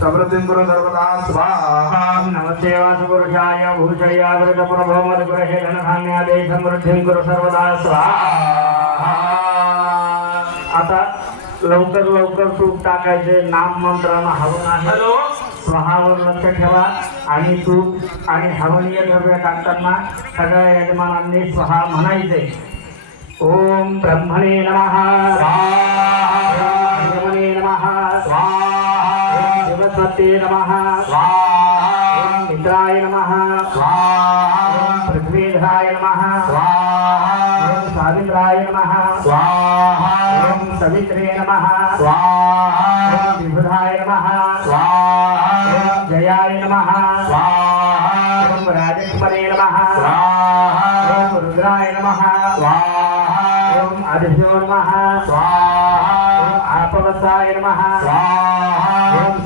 समृद्धि गुरु सर्वदा स्वाहा नमस्ते वासुपुरुषाय भूषया वृत प्रभो मधुग्रहे धनधान्यादे समृद्धि गुरु सर्वदा स्वाहा। आता लवकर लवकर तूप टाकायचे नाम मंत्रानं हवन आहे। स्वाहावर लक्ष ठेवा आणि तूप आणि हवनीय द्रव्य टाकताना सगळ्या यजमानांनी स्वाहा म्हणायचे। ओम ब्रह्मणे नमः स्वाहा, ब्रह्मणे नमः स्वाहा, देवस्वते नमः स्वाहा, मित्राय नमः स्वाहा, पृथ्वीधाय नमः स्वाहा, सावित्राय नमः स्वाहा, सवित्रे नमः स्वाहा, विबुधाय नमः स्वाहा, जयाय नमः स्वाहा, राजकुमारे नमः स्वाहा, रुद्राय नमः स्वाहा, आदिभ्यो नमः स्वाहा, आपवसाय नमः स्वाहा,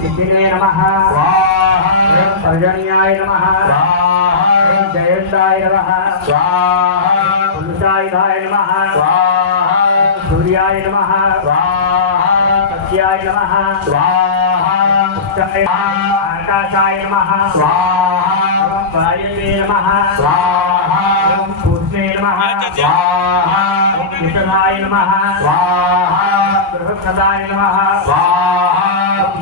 सिद्धिने नमः स्वाहा, पर्जन्याय नमः स्वाहा, जयन्ताय नमः स्वाहा, पुरुषायुधाय नमः स्वाहा, सूर्याय नमः स्वाहा, सत्याय नमः स्वाहा, आकाशाय नमः स्वाहा, वायवे नमः स्वाहा, पूर्णे नमः स्वाहा, विष्णाय नमः स्वाहा, बृहस्पताय नमः स्वाहा,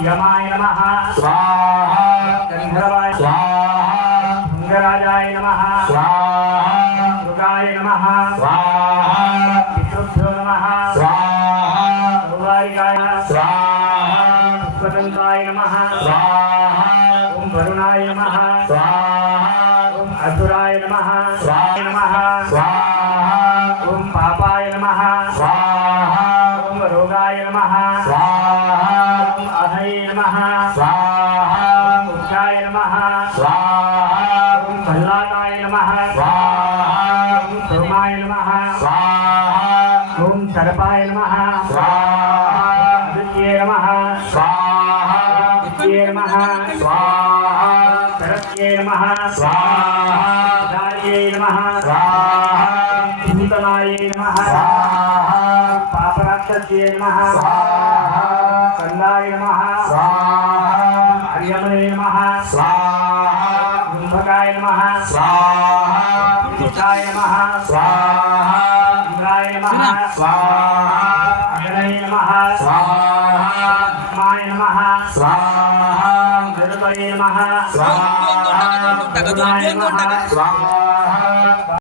यमाय नमः स्वाहा, गंधर्वाय स्वाहा, भृंगराजाय नमः स्वाहा, मृगाय नमः स्वाहा, पितृभ्यो नमः स्वाहा, सर्वारिकाय स्वाहा, पुष्पदन्ताय नमः स्वाहा, ओम वरुणाय नमः स्वाहा, ओम असुराय नमः स्वाहा, ओम पापाय नमः स्वाहा, ओम रोगाय नमः स्वाहा, ओम अहय नमः स्वाहा, ओम उच्चाय नमः स्वाहा, ओम भल्लाताय नमः स्वाहा, ओम सोमाय नमः स्वाहा, ओम सर्पाय नमः स्वाहा, आदित्ये नमः स्वाहा, विद्ये नमः स्वाहा, सरस्ये नमः स्वाहा, दार्ये नमः स्वाहा, भूतनाय नमः स्वाहा, पापराक्षस्ये नमः स्वाहा, कंदाय नमः स्वाहा, अर्यमणे नमः स्वाहा, कुंभकाय नमः स्वाहा, विशाय नमः स्वाहा, इंद्राय नमः स्वाहा, अग्नये नमः स्वाहा, माय नमः स्वाहा, गरुडये नमः स्वाहा, स्वाहा।